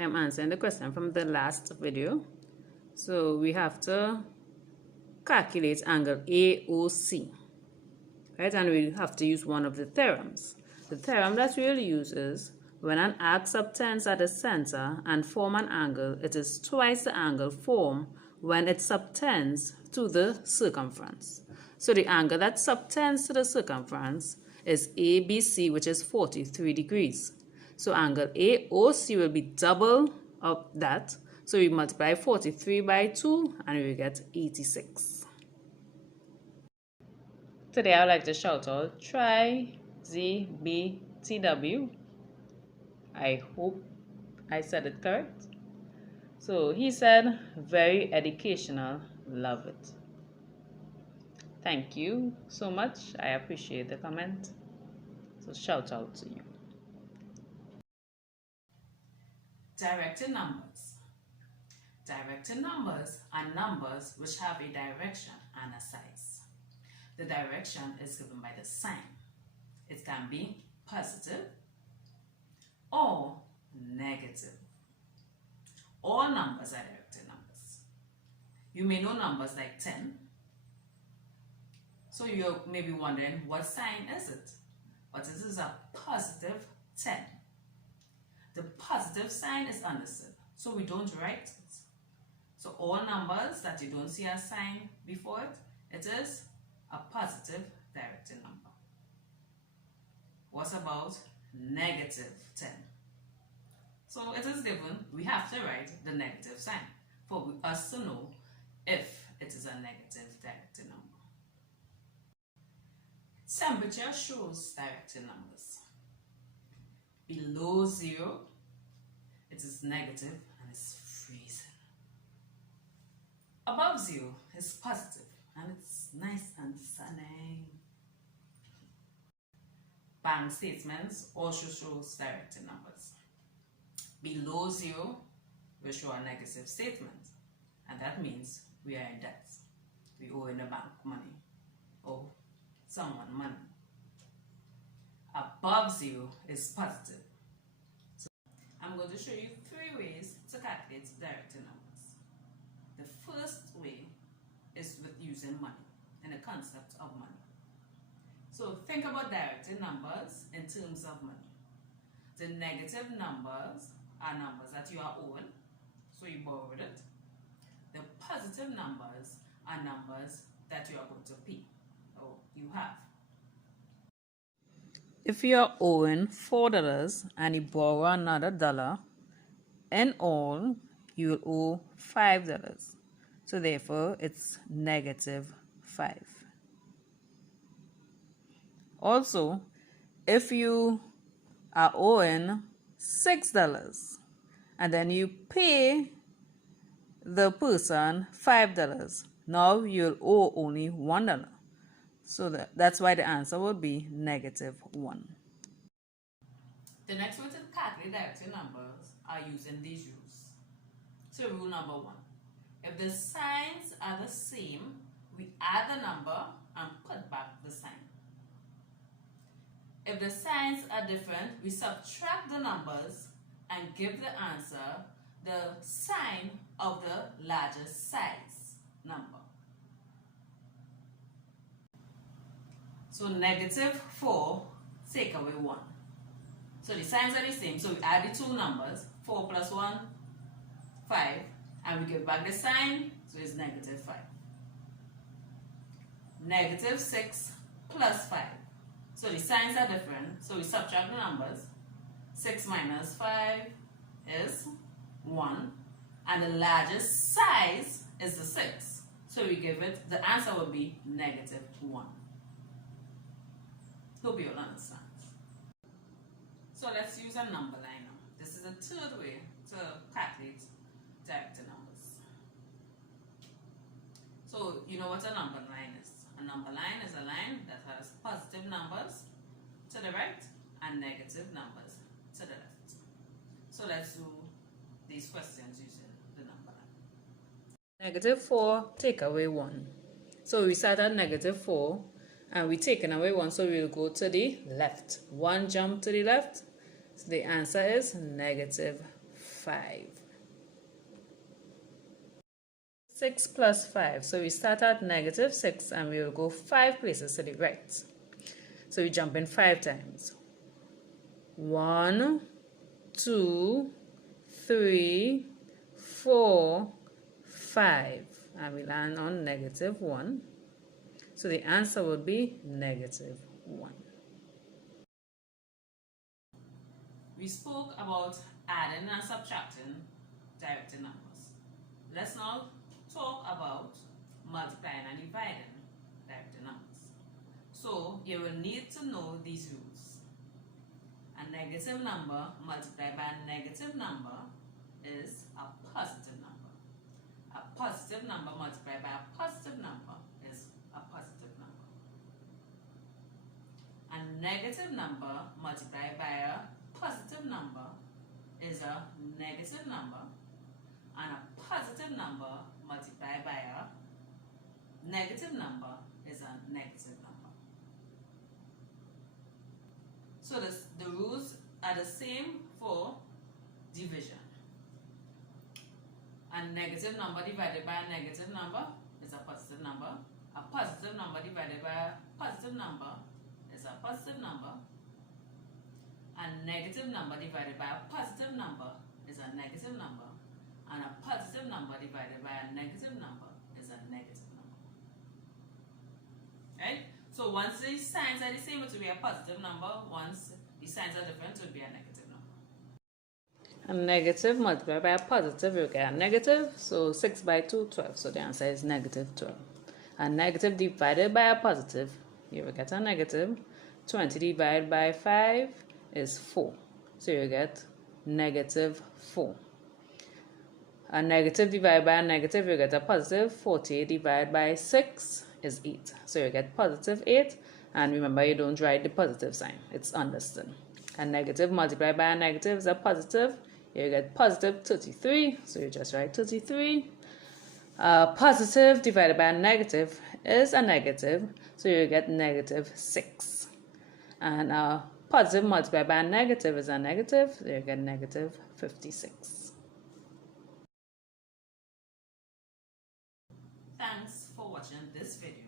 I am answering the question from the last video. So we have to calculate angle AOC, right? And we have to use one of the theorems. The theorem that we'll use is when an arc subtends at the center and form an angle, it is twice the angle formed when it subtends to the circumference. So the angle that subtends to the circumference is ABC, which is 43 degrees. So angle AOC will be double of that. So we multiply 43 by 2 and we get 86. Today I would like to shout out Try ZBTW. I hope I said it correct. So he said, very educational, love it. Thank you so much. I appreciate the comment. So shout out to you. Directed numbers. Directed numbers are numbers which have a direction and a size. The direction is given by the sign. It can be positive or negative. All numbers are directed numbers. You may know numbers like 10. So you may be wondering, what sign is it? But this is a positive 10. The positive sign is understood, so we don't write it. So all numbers that you don't see a sign before it, it is a positive directed number. What about negative 10? So it is given, we have to write the negative sign for us to know if it is a negative directed number. Temperature shows directed numbers. Below 0, it is negative and it's freezing. Above 0 is positive and it's nice and sunny. Bank statements also shows directed numbers. Below 0, we show a negative statement, and that means we are in debt. We owe in the bank money or someone money. Above 0 is positive. So I'm going to show you 3 ways to calculate directed numbers. The first way is with using money and the concept of money. So think about directed numbers in terms of money. The negative numbers are numbers that you are owing, so you borrowed it. The positive numbers are numbers that you are going to pay, or you have. If you are owing $4 and you borrow another $1, in all you will owe $5. So therefore it's negative 5. Also, if you are owing $6 and then you pay the person $5, now you'll owe only $1. So that's why the answer would be negative 1. The next way to calculate directed numbers are using these rules. So rule number 1. If the signs are the same, we add the number and put back the sign. If the signs are different, we subtract the numbers and give the answer the sign of the largest size number. So negative 4, take away 1. So the signs are the same, so we add the 2 numbers, 4 plus 1, 5, and we give back the sign, so it's negative 5. Negative 6 plus 5. So the signs are different, so we subtract the numbers. 6 minus 5 is 1, and the largest size is the 6. So we give it, the answer will be negative 1. Hope you all understand. So let's use a number line now. This is the third way to calculate directed numbers. So you know what a number line is. A number line is a line that has positive numbers to the right and negative numbers to the left. So let's do these questions using the number line. Negative 4, take away 1. So we start at negative 4 and we taken away 1, so we'll go to the left. 1 jump to the left, so the answer is negative 5. 6 plus 5. So we start at negative 6 and we will go 5 places to the right. So we jump in 5 times. 1, 2, 3, 4, 5. And we land on negative 1. So the answer would be negative 1. We spoke about adding and subtracting directed numbers. Let's now talk about multiplying and dividing directed numbers. So you will need to know these rules. A negative number multiplied by a negative number is a positive number. A positive number multiplied by a positive number is a positive number. A negative number multiplied by a positive number is a negative number, and a positive number multiplied by a negative number is a negative number. So the rules are the same for division. A negative number divided by a negative number is a positive number. A positive number divided by a positive number is a positive number. A negative number divided by a positive number is a negative number. And a positive number divided by a negative number is a negative number. Right? So once the signs are the same, it will be a positive number. Once the signs are different, it will be a negative number. A negative multiplied by a positive, you get a negative. So 6 by 2, 12. So the answer is negative 12. A negative divided by a positive, you will get a negative. 20 divided by 5 is 4. So you get negative 4. A negative divided by a negative, you get a positive. 48 divided by 6 is 8. So you get positive 8. And remember, you don't write the positive sign. It's understood. A negative multiplied by a negative is a positive. You get positive 33. So you just write 33. Positive divided by a negative is a negative. So you get negative 6. And positive multiplied by a negative is a negative. So you get negative 56. Thanks for watching this video.